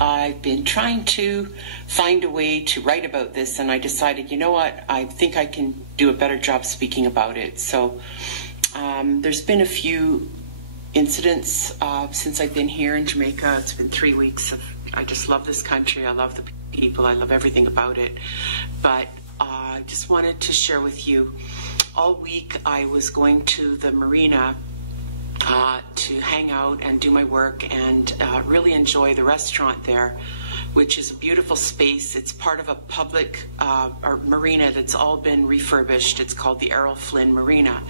I've been trying to find a way to write about this, and I decided, you know what, I think I can do a better job speaking about it. So there's been a few incidents since I've been here in Jamaica. It's been 3 weeks of, I just love this country, I love the people, I love everything about it. But I just wanted to share with you, all week I was going to the marina to hang out and do my work and really enjoy the restaurant there, which is a beautiful space. It's part of a public marina that's all been refurbished. It's called the Errol Flynn Marina.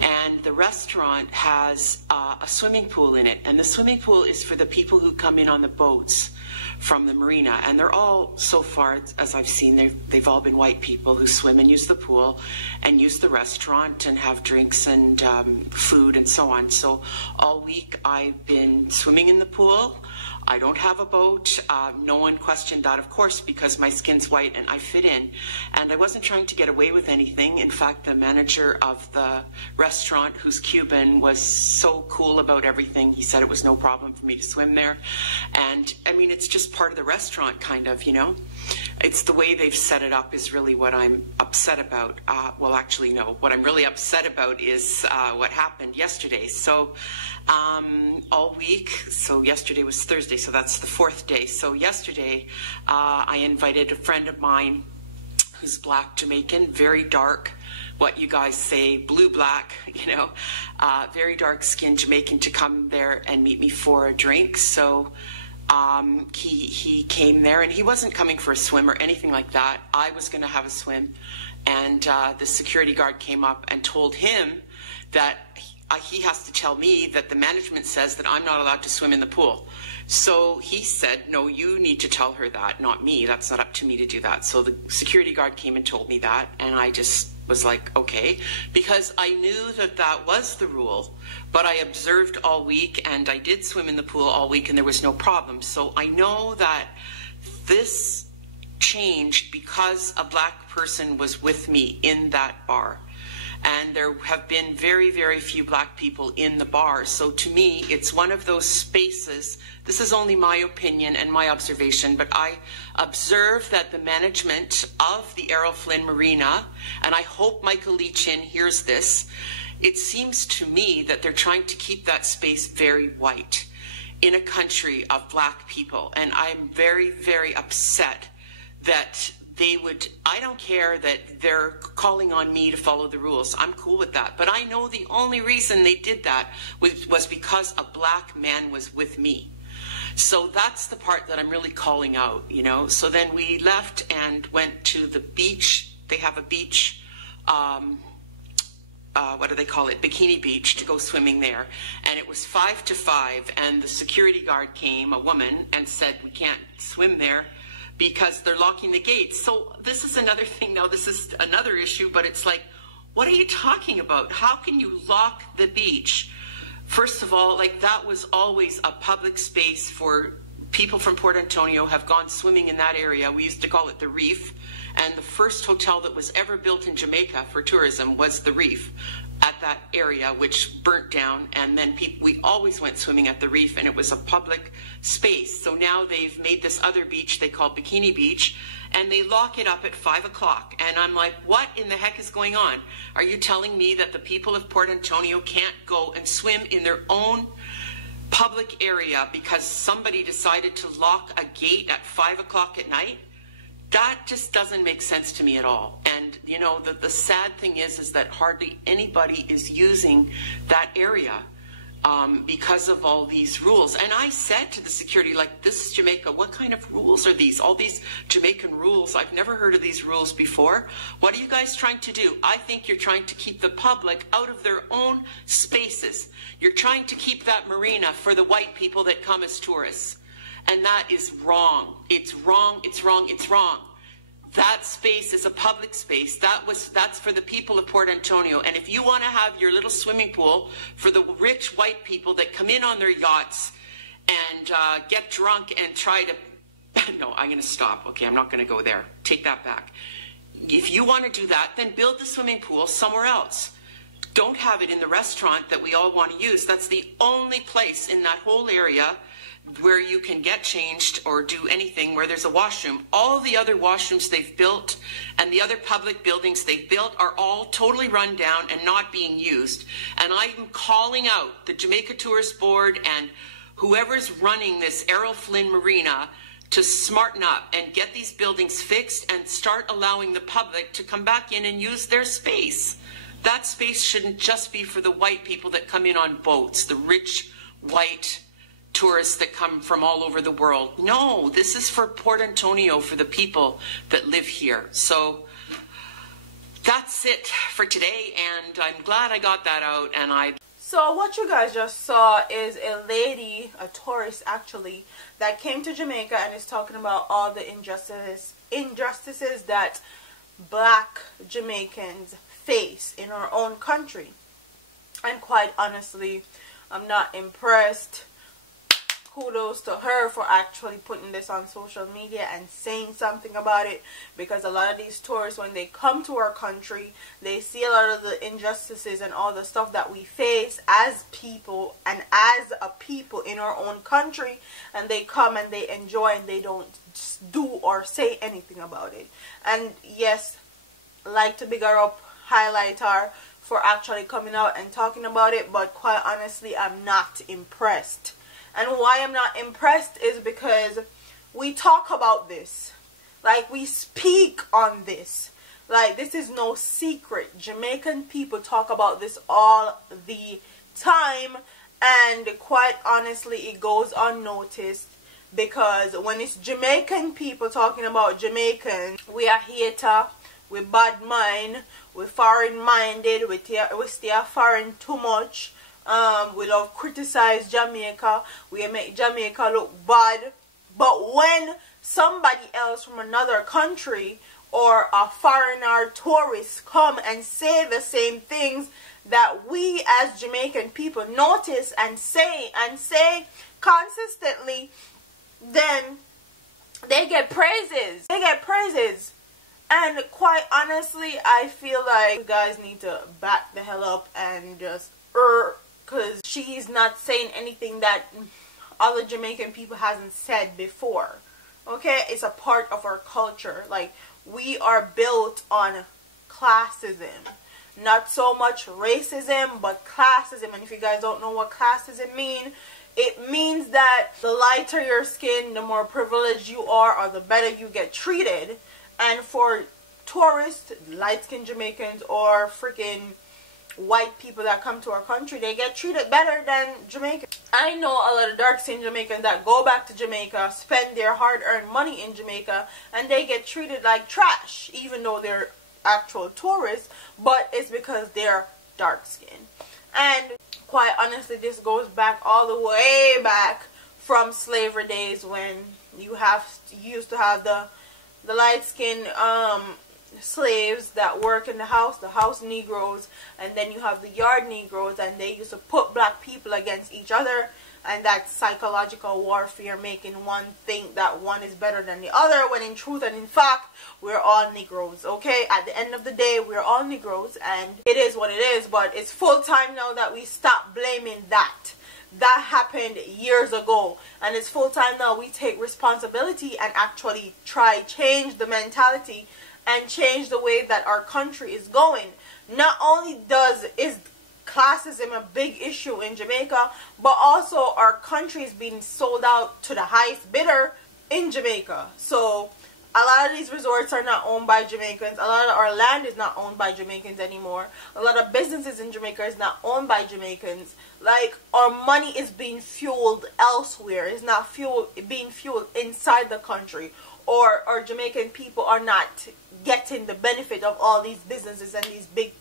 And the restaurant has a swimming pool in it. And the swimming pool is for the people who come in on the boats from the marina. And they're all, so far, as I've seen, they've all been white people who swim and use the pool and use the restaurant and have drinks and food and so on. So all week I've been swimming in the pool. I don't have a boat. No one questioned that, of course, because my skin's white and I fit in. And I wasn't trying to get away with anything. In fact, the manager of the restaurant, who's Cuban, was so cool about everything. He said it was no problem for me to swim there. And I mean, it's just part of the restaurant, kind of, you know. It's the way they've set it up is really what I'm upset about. Well, actually, no. What I'm really upset about is what happened yesterday. So all week, so yesterday was Thursday, so that's the 4th day. So yesterday, I invited a friend of mine who's Black Jamaican, very dark, what you guys say, blue-black, you know, very dark-skinned Jamaican, to come there and meet me for a drink. So he came there, and he wasn't coming for a swim or anything like that. I was going to have a swim, and the security guard came up and told him that he has to tell me that the management says that I'm not allowed to swim in the pool. So he said, no, you need to tell her that, not me. That's not up to me to do that. So the security guard came and told me that, and I just was like, okay, because I knew that that was the rule, but I observed all week, and I did swim in the pool all week, and there was no problem. So I know that this changed because a Black person was with me in that bar. And there have been very, very few Black people in the bar. So to me, it's one of those spaces. This is only my opinion and my observation, but I observe that the management of the Errol Flynn Marina, and I hope Michael Leachin hears this, it seems to me that they're trying to keep that space very white in a country of Black people. And I'm very, very upset that they would, I don't care that they're calling on me to follow the rules. I'm cool with that. But I know the only reason they did that was because a Black man was with me. So that's the part that I'm really calling out, you know. So then we left and went to the beach. They have a beach, what do they call it? Bikini Beach, to go swimming there. And it was 5 to 5, and the security guard came, a woman, and said, we can't swim there because they're locking the gates. So this is another thing now, this is another issue, but it's like, what are you talking about? How can you lock the beach? First of all, like, that was always a public space for people from Port Antonio have gone swimming in that area. We used to call it the Reef. And the first hotel that was ever built in Jamaica for tourism was the Reef at that area, which burnt down. And then we always went swimming at the Reef, and it was a public space. So now they've made this other beach they call Bikini Beach, and they lock it up at 5 o'clock. And I'm like, what in the heck is going on? Are you telling me that the people of Port Antonio can't go and swim in their own public area because somebody decided to lock a gate at 5 o'clock at night? That just doesn't make sense to me at all. And, you know, the sad thing is that hardly anybody is using that area because of all these rules. And I said to the security, like, this is Jamaica. What kind of rules are these? All these Jamaican rules. I've never heard of these rules before. What are you guys trying to do? I think you're trying to keep the public out of their own spaces. You're trying to keep that marina for the white people that come as tourists. And that is wrong. It's wrong, it's wrong, it's wrong. That space is a public space. That's for the people of Port Antonio. And if you want to have your little swimming pool for the rich white people that come in on their yachts and get drunk and try to... No, I'm going to stop. Okay, I'm not going to go there. Take that back. If you want to do that, then build the swimming pool somewhere else. Don't have it in the restaurant that we all want to use. That's the only place in that whole area where you can get changed or do anything where there's a washroom. All the other washrooms they've built and the other public buildings they've built are all totally run down and not being used. And I'm calling out the Jamaica Tourist Board and whoever's running this Errol Flynn Marina to smarten up and get these buildings fixed and start allowing the public to come back in and use their space. That space shouldn't just be for the white people that come in on boats, the rich white tourists that come from all over the world. No, this is for Port Antonio, for the people that live here. So that's it for today, and I'm glad I got that out. So what you guys just saw is a lady, a tourist actually, that came to Jamaica and is talking about all the injustices that black Jamaicans face in our own country. And quite honestly, I'm not impressed. Kudos to her for actually putting this on social media and saying something about it, because a lot of these tourists, when they come to our country, they see a lot of the injustices and all the stuff that we face as people and as a people in our own country, and they come and they enjoy and they don't do or say anything about it. And yes, like to big her up, highlight her for actually coming out and talking about it, but quite honestly, I'm not impressed. And why I'm not impressed is because we talk about this. Like, we speak on this. Like, this is no secret. Jamaican people talk about this all the time. And quite honestly, it goes unnoticed. Because when it's Jamaican people talking about Jamaicans, we are hater, we bad mind, we foreign minded, we stay foreign too much. We love criticize Jamaica. We make Jamaica look bad. But when somebody else from another country or a foreigner tourist come and say the same things that we as Jamaican people notice and say consistently, then they get praises. They get praises. And quite honestly, I feel like you guys need to back the hell up and just because she's not saying anything that other Jamaican people hasn't said before. Okay? It's a part of our culture. Like, we are built on classism. Not so much racism, but classism. And if you guys don't know what classism means, it means that the lighter your skin, the more privileged you are, or the better you get treated. And for tourists, light-skinned Jamaicans, or freaking white people that come to our country, they get treated better than Jamaicans. I know a lot of dark-skinned Jamaicans that go back to Jamaica, spend their hard-earned money in Jamaica, and they get treated like trash, even though they're actual tourists, but it's because they're dark-skinned. And quite honestly, this goes back all the way back from slavery days, when you used to have the light-skinned slaves that work in the house Negroes, and then you have the yard Negroes, and they used to put black people against each other, and that's psychological warfare, making one think that one is better than the other, when in truth and in fact, we're all Negroes, okay? At the end of the day, we're all Negroes, and it is what it is, but it's full time now that we stop blaming that. That happened years ago, and it's full time now we take responsibility and actually try change the mentality and change the way that our country is going. Not only is classism a big issue in Jamaica, but also our country is being sold out to the highest bidder in Jamaica. So a lot of these resorts are not owned by Jamaicans. A lot of our land is not owned by Jamaicans anymore. A lot of businesses in Jamaica is not owned by Jamaicans. Like, our money is being fueled elsewhere. It's not being fueled inside the country. Or our Jamaican people are not getting the benefit of all these businesses and these big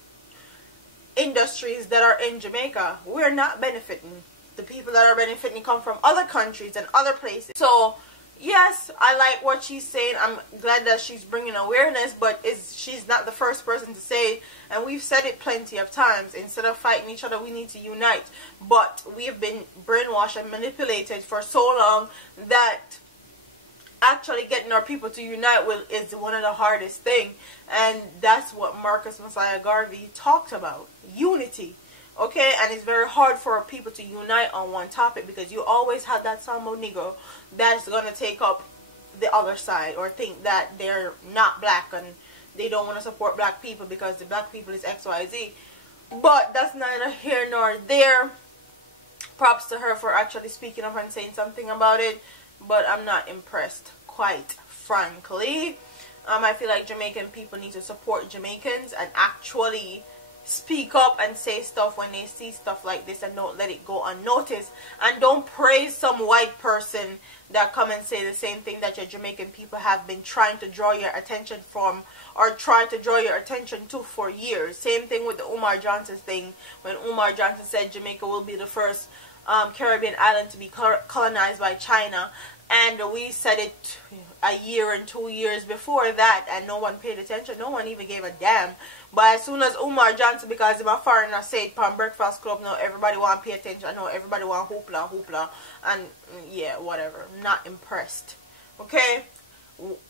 industries that are in Jamaica. We're not benefiting. The people that are benefiting come from other countries and other places. So yes, I like what she's saying. I'm glad that she's bringing awareness, but she's not the first person to say it, and we've said it plenty of times. Instead of fighting each other, we need to unite. But we have been brainwashed and manipulated for so long that actually getting our people to unite is one of the hardest things, and that's what Marcus Messiah Garvey talked about. Unity. Okay, and it's very hard for people to unite on one topic because you always have that Sambo Negro that's gonna take up the other side or think that they're not black and they don't want to support black people because the black people is XYZ. But that's neither here nor there. Props to her for actually speaking up and saying something about it, but I'm not impressed, quite frankly. I feel like Jamaican people need to support Jamaicans and actually speak up and say stuff when they see stuff like this and don't let it go unnoticed, and don't praise some white person that come and say the same thing that your Jamaican people have been trying to draw your attention from or try to draw your attention to for years. Same thing with the Umar Johnson thing, when Umar Johnson said Jamaica will be the first Caribbean island to be colonized by China, and we said it a year and 2 years before that, and no one paid attention. No one even gave a damn. But as soon as Umar Johnson, because he's a foreigner, said from Breakfast Club, now everybody want to pay attention. I know everybody want hoopla, and yeah, whatever. Not impressed. Okay?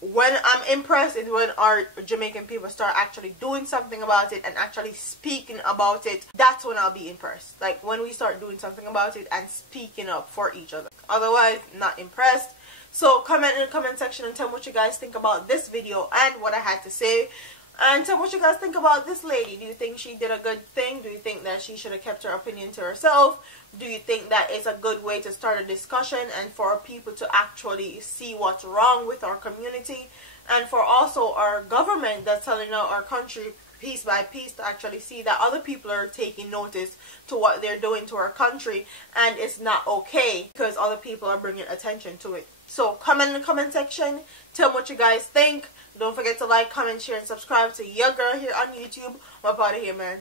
When I'm impressed is when our Jamaican people start actually doing something about it and actually speaking about it. That's when I'll be impressed. Like when we start doing something about it and speaking up for each other. Otherwise, not impressed. So comment in the comment section and tell me what you guys think about this video and what I had to say. And tell me what you guys think about this lady. Do you think she did a good thing? Do you think that she should have kept her opinion to herself? Do you think that it's a good way to start a discussion and for people to actually see what's wrong with our community? And for also our government that's telling out our country piece by piece to actually see that other people are taking notice to what they're doing to our country and it's not okay because other people are bringing attention to it. So comment in the comment section, tell me what you guys think. Don't forget to like, comment, share, and subscribe to your girl here on YouTube. I'm out of here, man.